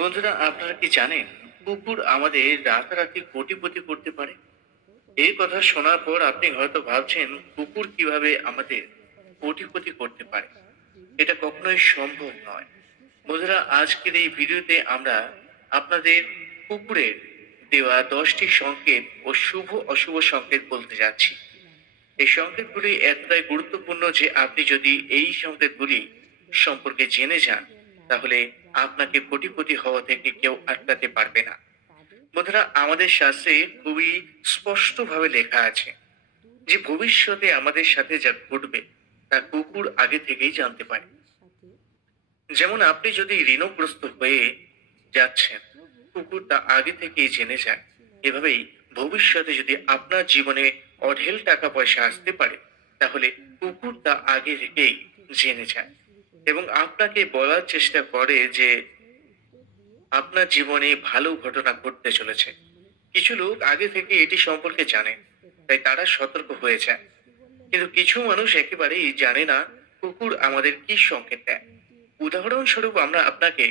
বন্ধুরা, আপনারা কি জানেন কুকুর আমাদের রাতারাতি কোটিপতি করতে পারে? এই কথা শোনার পর আপনি হয়তো ভাবছেন, কুকুর কিভাবে আমাদের কোটিপতি করতে পারে? এটা কখনোই সম্ভব নয়। বন্ধুরা, আজকের এই ভিডিওতে আমরা আপনাদের কুকুরের দেওয়া 10টি সংকেত ও শুভ অশুভ সংকেত বলতে যাচ্ছি। এই সংকেতগুলি এতটাই গুরুত্বপূর্ণ যে আপনি যদি এই সংকেতগুলি সম্পর্কে জেনে যান, তাহলে আপনাকে কোটিপতি হওয়া থেকে কেউ আটকাতে পারবে না। বন্ধুরা, আমাদের শাস্ত্রে খুবই স্পষ্টভাবে লেখা আছে যে ভবিষ্যতে আমাদের সাথে যা ঘটবে তা কুকুর আগে থেকেই জানতে পারে। যেমন আপনি যদি ঋণগ্রস্ত হয়ে যাচ্ছেন, কুকুর তা আগে থেকেই জেনে যায়। এভাবেই ভবিষ্যতে যদি আপনার জীবনে অঢেল টাকা পয়সা আসতে পারে, তাহলে কুকুর তা আগে থেকেই জেনে যায় এবং আপনাকে বলার চেষ্টা করে যে আপনার জীবনে ভালো ঘটনা ঘটতে চলেছে। কিছু লোক আগে থেকে এটি সম্পর্কে জানে, তাই তারা সতর্ক হয়ে যায়। কিন্তু কিছু মানুষ একেবারেই জানে না কুকুর আমাদের কি সংকেত দেয়। উদাহরণস্বরূপ আমরা আপনাকে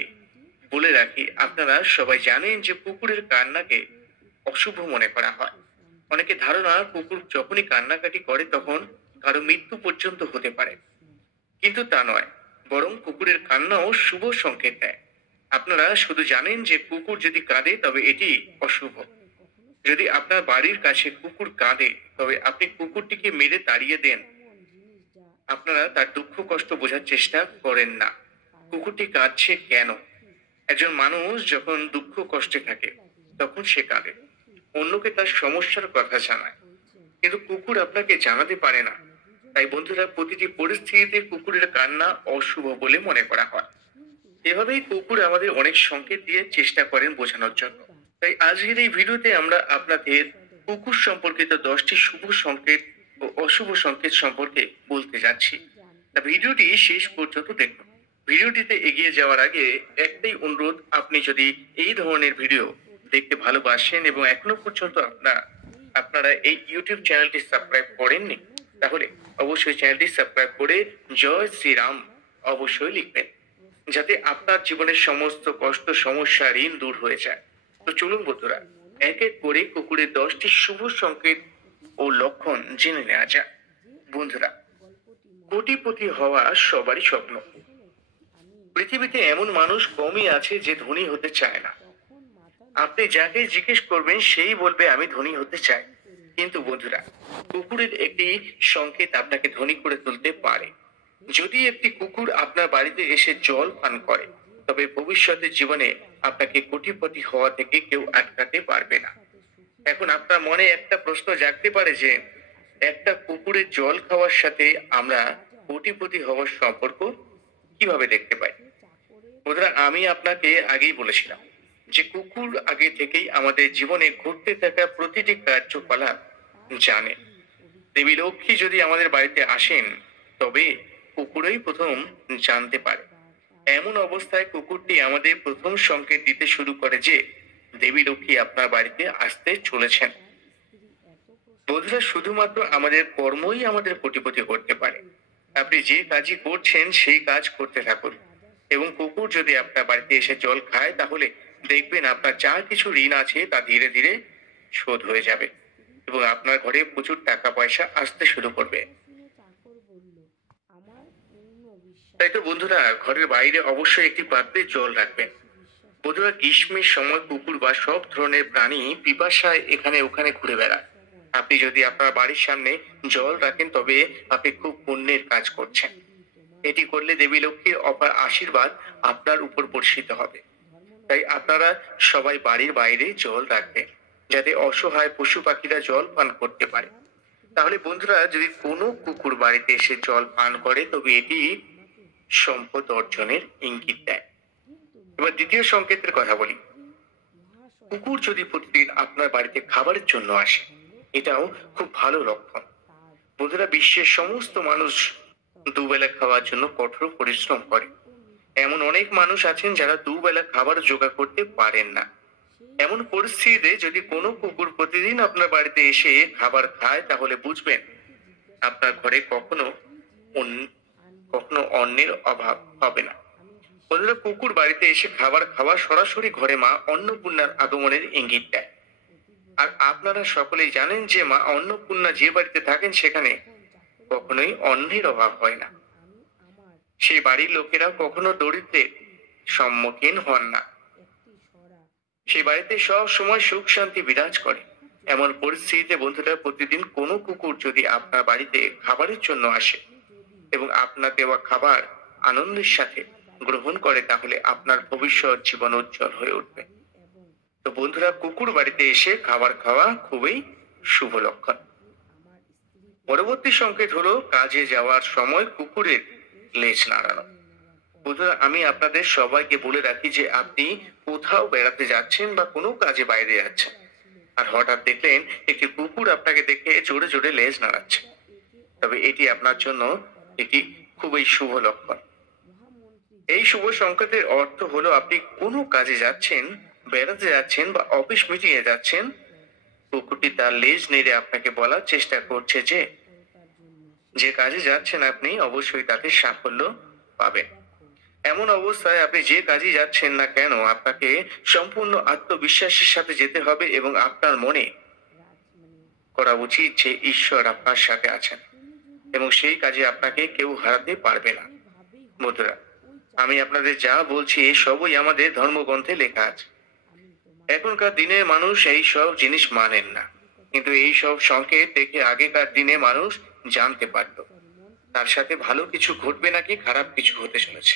বলে রাখি, আপনারা সবাই জানেন যে কুকুরের কান্নাকে অশুভ মনে করা হয়। অনেকে ধারণা কুকুর যখনই কান্নাকাটি করে তখন কারো মৃত্যু পর্যন্ত হতে পারে, কিন্তু তা নয়। বরং কুকুরের কান্নাও শুভ সংকেত দেয়। আপনারা শুধু জানেন যে কুকুর যদি কাঁদে তবে এটি অশুভ। যদি আপনার বাড়ির কাছে কুকুর কাঁদে, তবে আপনি কুকুরটিকে মেরে তাড়িয়ে দেন। আপনারা তার দুঃখ কষ্ট বোঝার চেষ্টা করেন না। কুকুরটি কাঁদছে কেন? একজন মানুষ যখন দুঃখ কষ্টে থাকে তখন সে কাঁদে, অন্যকে তার সমস্যার কথা জানায়। কিন্তু কুকুর আপনাকে জানাতে পারে না। তাই বন্ধুরা, প্রতিটি পরিস্থিতিতে কুকুরের কান্না অশুভ বলে মনে করা হয়। এভাবেই কুকুর আমাদের অনেক সংকেত দিয়ে চেষ্টা করেন বোঝানোর জন্য। তাই আজকের এই ভিডিওতে আমরা আপনাদের কুকুর সম্পর্কিত 10টি শুভ সংকেত ও অশুভ সংকেত সম্পর্কে বলতে যাচ্ছি। তা ভিডিওটি শেষ পর্যন্ত দেখুন। ভিডিওটিতে এগিয়ে যাওয়ার আগে একটাই অনুরোধ, আপনি যদি এই ধরনের ভিডিও দেখতে ভালোবাসেন এবং এখনো পর্যন্ত আপনারা এই ইউটিউব চ্যানেলটি সাবস্ক্রাইব করেননি, তাহলে অবশ্যই চ্যানেলটি সাবস্ক্রাইব করে জয় শ্রীরাম অবশ্যই লিখবেন, যাতে আপনার জীবনের সমস্ত কষ্ট, সমস্যা, ঋণ দূর হয়ে যায়। তো চলুন বন্ধুরা, এক এক করে কুকুরের 10টি শুভ সংকেত ও লক্ষণ জেনে নেওয়া যাক। বন্ধুরা, কোটিপতি হওয়া সবারই স্বপ্ন। পৃথিবীতে এমন মানুষ কমই আছে যে ধনী হতে চায় না। আপনি যাকে জিজ্ঞেস করবেন সেই বলবে আমি ধনী হতে চাই। কিন্তু বন্ধুরা, কুকুরের একটি সংকেত আপনাকে ধনী করে তুলতে পারে। যদি একটি কুকুর আপনার বাড়িতে এসে জল পান করে, তবে ভবিষ্যতে জীবনে আপনাকে কোটিপতি হওয়া থেকে কেউ আটকাতে পারবে না। এখন আপনার মনে একটা প্রশ্ন জাগতে পারে যে একটা কুকুরের জল খাওয়ার সাথে আমরা কোটিপতি হওয়ার সম্পর্ক কিভাবে দেখতে পাই? বন্ধুরা, আমি আপনাকে আগেই বলেছিলাম যে কুকুর আগে থেকেই আমাদের জীবনে ঘটতে থাকা প্রতিটি কার্যকলাপ জানে। দেবী লক্ষ্মী যদি আমাদের বাড়িতে আসেন, তবে কুকুরই প্রথম জানতে পারে। এমন অবস্থায় কুকুরটি আমাদের প্রথম সংকেত দিতে শুরু করে যে দেবী লক্ষ্মী আপনার বাড়িতে আসতে চলেছেন। বন্ধুরা, শুধুমাত্র আমাদের কর্মই আমাদের কোটিপতি করতে পারে। আপনি যে কাজই করছেন সেই কাজ করতে থাকুন, এবং কুকুর যদি আপনার বাড়িতে এসে জল খায়, তাহলে দেখবেন আপনার যা কিছু ঋণ আছে তা ধীরে ধীরে শোধ হয়ে যাবে এবং আপনার ঘরে প্রচুর টাকা পয়সা আসতে শুরু করবে। তাই তো বন্ধুরা, ঘরের বাইরে অবশ্যই একটি পাত্রে জল রাখবেন। বন্ধুরা, গ্রীষ্মের সময় কুকুর বা সব ধরনের প্রাণী পিপাসায় এখানে ওখানে ঘুরে বেড়ায়। আপনি যদি আপনার বাড়ির সামনে জল রাখেন, তবে আপনি খুব পুণ্যের কাজ করছেন। এটি করলে দেবী লক্ষ্মীর অপার আশীর্বাদ আপনার উপর বর্ষিত হবে। তাই আপনারা সবাই বাড়ির বাইরে জল রাখবেন, যাতে অসহায় পশু পাখিরা জল পান করতে পারে। তাহলে বন্ধুরা, যদি কোনো কুকুর বাড়িতে এসে জল পান করে, তবে এটি সম্পদ অর্জনের ইঙ্গিত দেয়। এবার দ্বিতীয় সংকেতের কথা বলি। কুকুর যদি প্রতিদিন আপনার বাড়িতে খাবারের জন্য আসে, এটাও খুব ভালো লক্ষণ। বন্ধুরা, বিশ্বের সমস্ত মানুষ দুবেলা খাওয়ার জন্য কঠোর পরিশ্রম করে। এমন অনেক মানুষ আছেন যারা দুবেলা খাবার জোগাড় করতে পারেন না। এমন পরিস্থিতিতে যদি কোনো কুকুর প্রতিদিন আপনার বাড়িতে এসে খাবার খায়, তাহলে বুঝবেন আপনার ঘরে কখনো অন্যের অভাব হবে না। বন্ধুরা, কুকুর বাড়িতে এসে খাবার খাওয়া সরাসরি ঘরে মা অন্নপূর্ণার আগমনের ইঙ্গিত দেয়। আর আপনারা সকলেই জানেন যে মা অন্নপূর্ণা যে বাড়িতে থাকেন সেখানে কখনোই অন্নের অভাব হয় না। সেই বাড়ির লোকেরা কখনো দরিদ্রের সম্মুখীন হন না। সেই বাড়িতে সব সময় সুখ শান্তি বিরাজ করে। এমন পরিস্থিতিতে বন্ধুরা, প্রতিদিন কোনো কুকুর যদি আপনার বাড়িতে খাবারের জন্য আসে এবং আপনার দেওয়া খাবার আনন্দের সাথে গ্রহণ করে, তাহলে আপনার ভবিষ্যৎ জীবন উজ্জ্বল হয়ে উঠবে। তো বন্ধুরা, কুকুর বাড়িতে এসে খাবার খাওয়া খুবই শুভ লক্ষণ। পরবর্তী সংকেত হলো কাজে যাওয়ার সময় কুকুরের লেজ নাড়ানো। বন্ধুরা, আমি আপনাদের সবাইকে বলে রাখি যে আপনি কোথাও বেড়াতে যাচ্ছেন বা কোনো কাজে বাইরে যাচ্ছেন, আর হঠাৎ দেখলেন একটি কুকুর আপনাকে দেখে জোরে জোরে লেজ নাড়াচ্ছে, তবে এটি আপনার জন্য একটি খুবই শুভ লক্ষণ। এই শুভ সংকেতের অর্থ হলো আপনি কোনো কাজে যাচ্ছেন, বেড়াতে যাচ্ছেন বা অফিস মিটিংয়ে যাচ্ছেন, কুকুরটি তার লেজ নেড়ে আপনাকে বলার চেষ্টা করছে যে যে কাজে যাচ্ছেন আপনি অবশ্যই তাতে সাফল্য পাবেন। এমন অবস্থায় আপনি যে কাজে যাচ্ছেন না কেন, আপনাকে সম্পূর্ণ আত্মবিশ্বাসের সাথে যেতে হবে এবং আপনার মনে করা উচিত যে ঈশ্বর আপনার সাথে আছেন এবং সেই কাজে আপনাকে কেউ হারাতে পারবে না। বন্ধুরা, আমি আপনাদের যা বলছি সবই আমাদের ধর্মগ্রন্থে লেখা আছে। এখনকার দিনে মানুষ এই সব জিনিস মানেন না, কিন্তু এই সব সংকেত দেখে আগেকার দিনে মানুষ জানতে পারত তার সাথে ভালো কিছু ঘটবে নাকি খারাপ কিছু হতে চলেছে।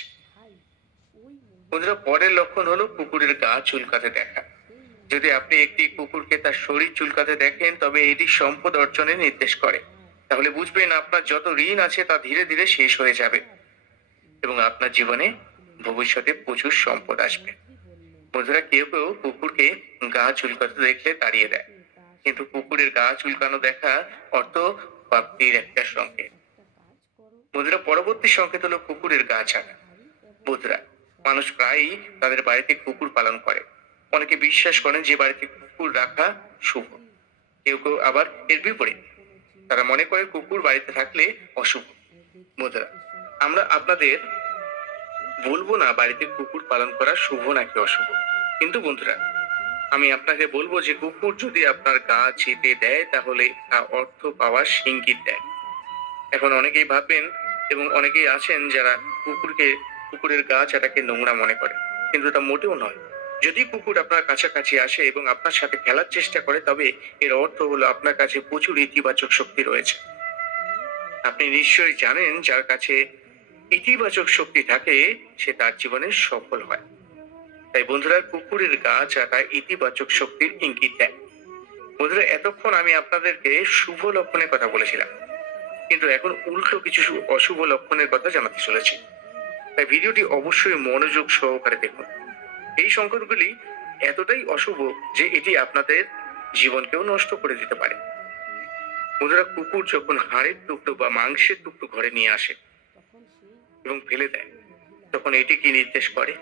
বন্ধুরা, পরের লক্ষণ হলো কুকুরের গা চুলকাতে দেখা। যদি আপনি একটি কুকুরকে তার শরীর চুলকাতে দেখেন, তবে এটি সম্পদ অর্জনের নির্দেশ করে। তাহলে বুঝবেন আপনার যত ঋণ আছে তা ধীরে ধীরে শেষ হয়ে যাবে এবং আপনার জীবনে ভবিষ্যতে প্রচুর সম্পদ আসবে। বন্ধুরা, কেউ কেউ কুকুরকে গা চুলকাতে দেখলে তাড়িয়ে দেয়, কিন্তু কুকুরের গা চুলকানো দেখা অর্থ প্রাপ্তির একটা সংকেত। বন্ধুরা, পরবর্তী সংকেত হলো কুকুরের গা ছাড়া। বন্ধুরা, মানুষ প্রায়ই তাদের বাড়িতে কুকুর পালন করে। অনেকে বিশ্বাস করেন যে বাড়িতে কুকুর রাখা শুভ, কেউ কেউ আবার এর বিপরীত। তারা মনে করে কুকুর বাড়িতে থাকলে অশুভ। বন্ধুরা, আমরা আপনাদের বলবো না বাড়িতে কুকুর পালন করা শুভ নাকি অশুভ, কিন্তু বন্ধুরা, আমি আপনাকে বলবো যে কুকুর যদি আপনার গা চেটে দেয় তাহলে তা অর্থ পাওয়ার ইঙ্গিত দেয়। এখন অনেকেই ভাববেন এবং অনেকেই আছেন যারা কুকুরের গা চাটাকে নোংরা মনে করে, কিন্তু তা মোটেও নয়। যদি কুকুর আপনার কাছাকাছি আসে এবং আপনার সাথে খেলার চেষ্টা করে, তবে এর অর্থ হলো আপনার কাছে প্রচুর ইতিবাচক শক্তি রয়েছে। আপনি নিশ্চয়ই জানেন যার কাছে ইতিবাচক শক্তি থাকে সে তার জীবনে সফল হয়। তাই বন্ধুরা, কুকুরের গা চাটা ইতিবাচক শক্তির ইঙ্গিত দেয়। বন্ধুরা, এতক্ষণ আমি আপনাদেরকে শুভ লক্ষণের কথা বলেছিলাম, কিন্তু এখন উল্টো কিছু অশুভ লক্ষণের কথা জানাতে চলেছি। তাই ভিডিওটি অবশ্যই মনোযোগ সহকারে দেখুন। এই সংকটগুলি এতটাই অশুভ যে এটি আপনাদের জীবনকেও নষ্ট করে দিতে পারে। বন্ধুরা, কুকুর যখন হাড়ের টুকরো বা মাংসের টুকরো ঘরে নিয়ে আসে এবং ফেলে দেয়, তখন এটি কি নির্দেশ করে?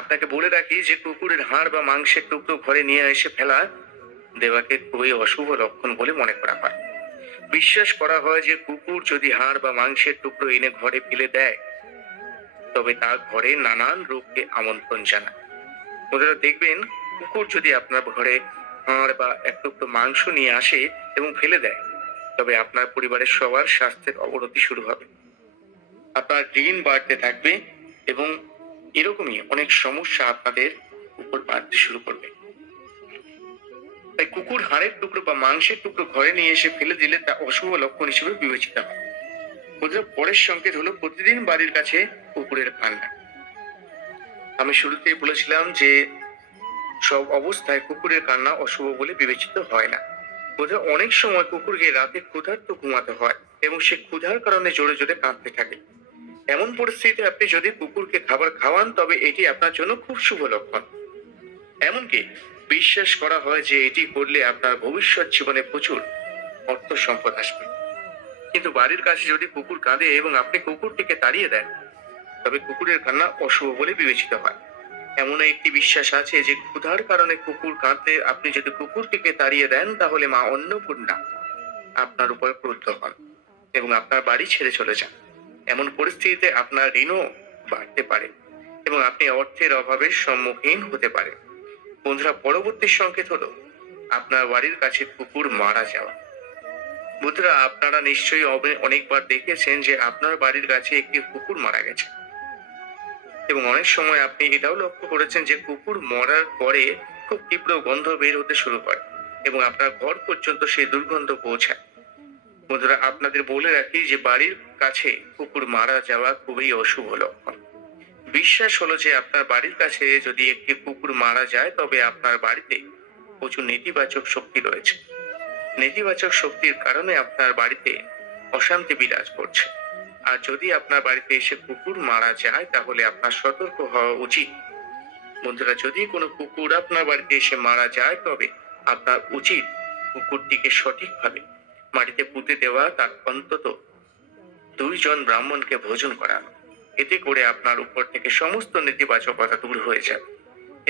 আপনাকে বলে রাখি যে কুকুরের হাড় বা মাংসের টুকরো ঘরে নিয়ে এসে ফেলা দেওয়াকে খুবই অশুভ লক্ষণ বলে মনে করা হয়। বিশ্বাস করা হয় যে কুকুর যদি হাড় বা মাংসের টুকরো এনে ঘরে ফেলে দেয়, তবে তার ঘরে নানান রোগকে আমন্ত্রণ জানায়। বন্ধুরা, দেখবেন কুকুর যদি আপনার ঘরে হাড় বা এক টুকরো মাংস নিয়ে আসে এবং ফেলে দেয়, তবে আপনার পরিবারের সবার স্বাস্থ্যের অবনতি শুরু হবে, আপনার ঋণ বাড়তে থাকবে এবং এরকমই অনেক সমস্যা আপনাদের উপর বাড়তে শুরু করবে। তাই কুকুর হাড়ের টুকরো বা মাংসের টুকরো ঘরে নিয়ে এসে ফেলে দিলে তা অশুভ লক্ষণ হিসেবে বিবেচিত হয়। বন্ধুরা, পরের সংকেত হলো প্রতিদিন বাড়ির কাছে কুকুরের কান্না। আমি শুরুতেই বলেছিলাম যে সব অবস্থায় কুকুরের কান্না অশুভ বলে বিবেচিত হয় না। বন্ধুরা, অনেক সময় কুকুরকে রাতে ক্ষুধার্ত ঘুমাতে হয় এবং সে ক্ষুধার কারণে জোরে জোরে কাঁদতে থাকে। এমন পরিস্থিতিতে আপনি যদি কুকুরকে খাবার খাওয়ান, তবে এটি আপনার জন্য খুব শুভ লক্ষণ। এমনকি বিশ্বাস করা হয় যে এটি করলে আপনার ভবিষ্যৎ জীবনে প্রচুর অর্থ সম্পদ আসবে। কিন্তু বাড়ির কাছে যদি কুকুর কাঁদে এবং আপনি কুকুরটিকে তাড়িয়ে দেন, তবে কুকুরের কান্না অশুভ বলে বিবেচিত হয়। এমন একটি বিশ্বাস আছে যে ক্ষুধার কারণে কুকুর কাঁদলে আপনি যদি কুকুরটিকে তাড়িয়ে দেন, তাহলে মা অন্নপূর্ণা আপনার উপর ক্রুদ্ধ হন এবং আপনার বাড়ি ছেড়ে চলে যান। এমন পরিস্থিতিতে আপনার ঋণও বাড়তে পারে এবং আপনি অর্থের অভাবের সম্মুখীন হতে পারেন। বন্ধুরা, পরবর্তী সংকেত হলো আপনার বাড়ির কাছে কুকুর মারা যাওয়া। বন্ধুরা, আপনারা নিশ্চয়ই অনেকবার দেখেছেন যে আপনার বাড়ির কাছে একটি কুকুর মারা গেছে, এবং অনেক সময় আপনি এটাও লক্ষ্য করেছেন যে কুকুর মরার পরে খুব তীব্র গন্ধ বের হতে শুরু করে এবং আপনার ঘর পর্যন্ত সেই দুর্গন্ধ পৌঁছায়। বন্ধুরা, আপনাদের বলে রাখি যে বাড়ির কাছে কুকুর মারা যাওয়া খুবই অশুভ লক্ষণ। বিশ্বাস হলো যে আপনার বাড়ির কাছে যদি একটি কুকুর মারা যায় তবে আপনার বাড়িতে প্রচুর নেতিবাচক শক্তি রয়েছে। নেতিবাচক শক্তির কারণে আপনার বাড়িতে অশান্তি বিরাজ করছে। আর যদি আপনার বাড়িতে এসে কুকুর মারা যায় তাহলে আপনার সতর্ক হওয়া উচিত। বন্ধুরা, যদি কোনো কুকুর আপনার বাড়িতে এসে মারা যায় তবে আপনার উচিত কুকুরটিকে সঠিকভাবে মাটিতে পুঁতে দেওয়া, তার অন্তত 2 জন ব্রাহ্মণকে ভোজন করানো। এতে করে আপনার উপর থেকে সমস্ত নেতিবাচকতা দূর হয়ে যাবে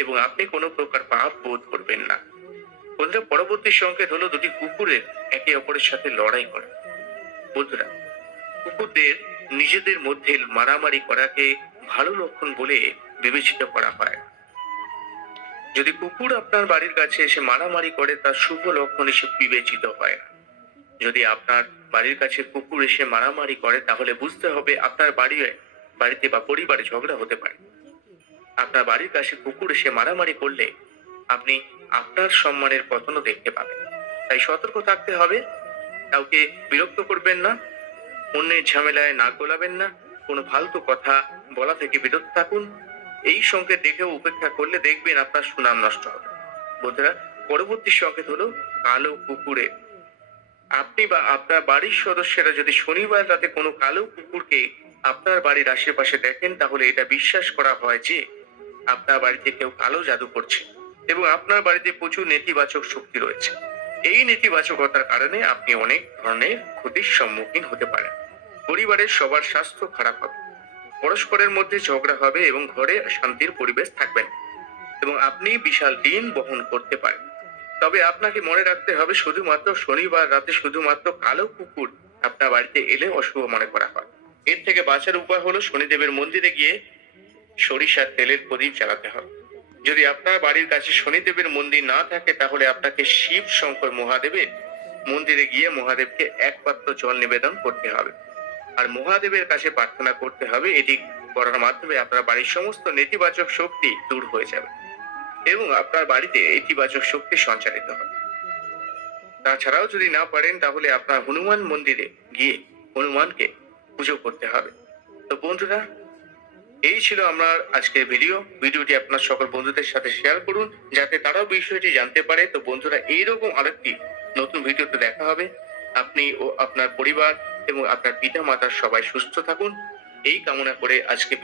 এবং আপনি কোনো প্রকার পাপ বোধ করবেন না। বন্ধুরা, পরবর্তী সংকেত হলো দুটি কুকুরের একে অপরের সাথে লড়াই করা। বন্ধুরা, কুকুরদের নিজেদের মধ্যে মারামারি করাকে ভালো লক্ষণ বলে বিবেচিত করা হয়। যদি কুকুর আপনার বাড়ির কাছে এসে মারামারি করে তা শুভ লক্ষণ হিসেবে বিবেচিত হয় না। যদি আপনার বাড়ির কাছে কুকুর এসে মারামারি করে তাহলে বুঝতে হবে আপনার বাড়িতে বা পরিবারে ঝগড়া হতে পারে। আপনার বাড়ির কাছে কুকুর এসে মারামারি করলে আপনি আপনার সম্মানের পতনও দেখতে পাবেন। তাই সতর্ক থাকতে হবে। কাউকে বিরক্ত করবেন না, অন্যের ঝামেলায় নাক গলাবেন না, কোনো ফালতু কথা বলা থেকে বিরত থাকুন। এই সংকেত দেখেও উপেক্ষা করলে দেখবেন আপনার সুনাম নষ্ট হবে। বন্ধুরা, পরবর্তী সংকেত হলো কালো কুকুরের। আপনি বা আপনার বাড়ির সদস্যরা যদি শনিবার রাতে কোনো কালো কুকুরকে আপনার বাড়ির আশেপাশে দেখেন তাহলে এটা বিশ্বাস করা হয় যে আপনার বাড়িতে কেউ কালো জাদু করছে এবং আপনার বাড়িতে প্রচুর নেতিবাচক শক্তি রয়েছে। এই নেতিবাচকতার কারণে আপনি অনেক ধরনের ক্ষতির সম্মুখীন হতে পারেন। পরিবারের সবার স্বাস্থ্য খারাপ হবে, পরস্পরের মধ্যে ঝগড়া হবে এবং ঘরে শান্তির পরিবেশ থাকবে না এবং আপনি বিশাল ঋণ বহন করতে পারেন। তবে আপনাকে মনে রাখতে হবে শুধুমাত্র শনিবার রাতে শুধুমাত্র কালো কুকুর আপনার বাড়িতে এলে অশুভ মনে করা হয়। এর থেকে বাঁচার উপায় হলো শনিদেবের মন্দিরে গিয়ে সরিষার তেলের প্রদীপ জ্বালাতে হবে। যদি আপনার বাড়ির কাছে শনিদেবের মন্দির না থাকে তাহলে আপনাকে শিব শঙ্কর মহাদেবের মন্দিরে গিয়ে মহাদেবকে এক পাত্র জল নিবেদন করতে হবে আর মহাদেবের কাছে প্রার্থনা করতে হবে। এটি করার মাধ্যমে আপনার বাড়ির সমস্ত নেতিবাচক শক্তি দূর হয়ে যাবে এবং আপনার বাড়িতে ইতিবাচক শক্তি সঞ্চারিত হবে। তাছাড়াও যদি না পারেন তাহলে আপনার হনুমান মন্দিরে গিয়ে হনুমানকে পুজো করতে হবে। তো বন্ধুরা, এই ছিল আমার আজকের ভিডিওটি আপনার সকল বন্ধুদের সাথে শেয়ার করুন যাতে তারাও বিষয়টি জানতে পারে। তো বন্ধুরা, এইরকম আরেকটি নতুন ভিডিওতে দেখা হবে। আপনি ও আপনার পরিবার এবং আপনার পিতা মাতার সবাই সুস্থ থাকুন এই কামনা করে আজকে